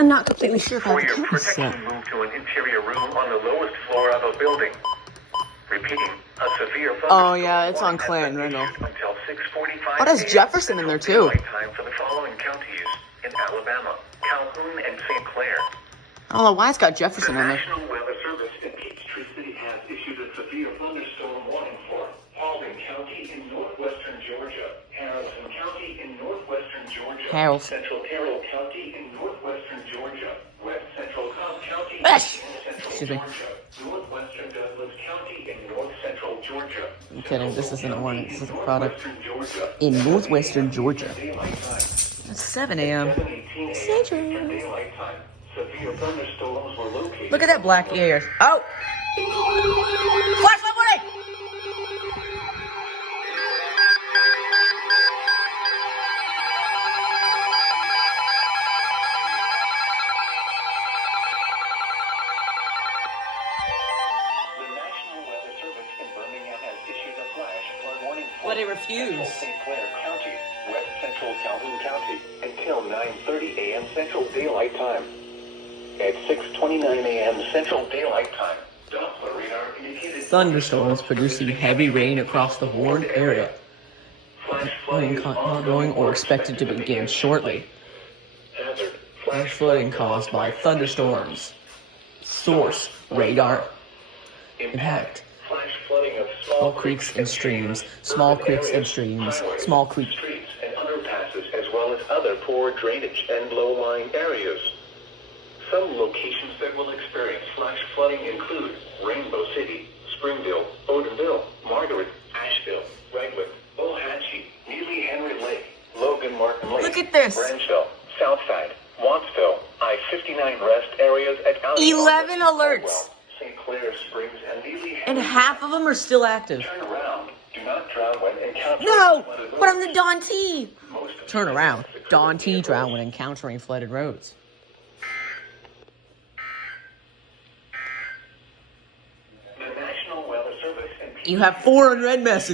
I'm not completely sure if I For have your the counties set. protection, move to an interior room on the lowest floor of a building. Repeating, a severe thunderstorm Oh, yeah, it's on warning has Clan, been Randall. issued until 6:45 Oh, that's a.m. Jefferson in there, too. Central Daylight Time for the following counties in Alabama, Calhoun, and St. Clair. I don't know why it's got The Jefferson on there. National Weather Service in Peachtree City has issued a severe thunderstorm warning for Paulding County in northwestern Georgia, Harrison County in northwestern Georgia, Harrison. Central Carroll County in northwestern Georgia, West Central Cobb County in Yes. north central Excuse me. Georgia, northwestern Douglas County in north central Georgia. I'm kidding. This isn't a warning. This is a product. Northwestern Georgia, In northwestern Georgia. daylight time. It's 7 a.m. 7:18 a.m. Eastern Daylight Time. Severe thunderstorms were located. Look at that black ears. Oh! Flashlight warning! The National Weather Service in Birmingham has issued a flash flood warning for But it refused. Central St. Clair County, West Central Calhoun County, until 9:30 a.m. Central Daylight Time. At 6:29 a.m. Central Daylight Time, Doppler radar indicated Thunderstorms producing heavy rain across the warned area. flash flooding is Ongoing or expected to begin shortly. Hazard. Flash flooding caused by thunderstorms. Source: radar. Impact: Flash flooding of small creeks and streams. Small creeks and streams. Small creek. streets and underpasses, as well as other poor drainage and low-lying areas. Some locations that will experience flash flooding include Rainbow City, Springville, Odenville, Margaret, Asheville, Redwood, Ohatchee, Neely Henry Lake, Logan Martin Lake, Look at this. Branchville, Southside, Wattsville, I-59 rest areas at Allen, 11 alerts. Caldwell, St. Clair Springs, and Neely And Henry. half of them are still active. Turn around. Do not drown when encountering No! flooded But I'm roads. the Don T. Most of Turn the around. accidents occur Don in T vehicles. drowned when encountering flooded roads. The National Weather Service and You have 4 unread messages.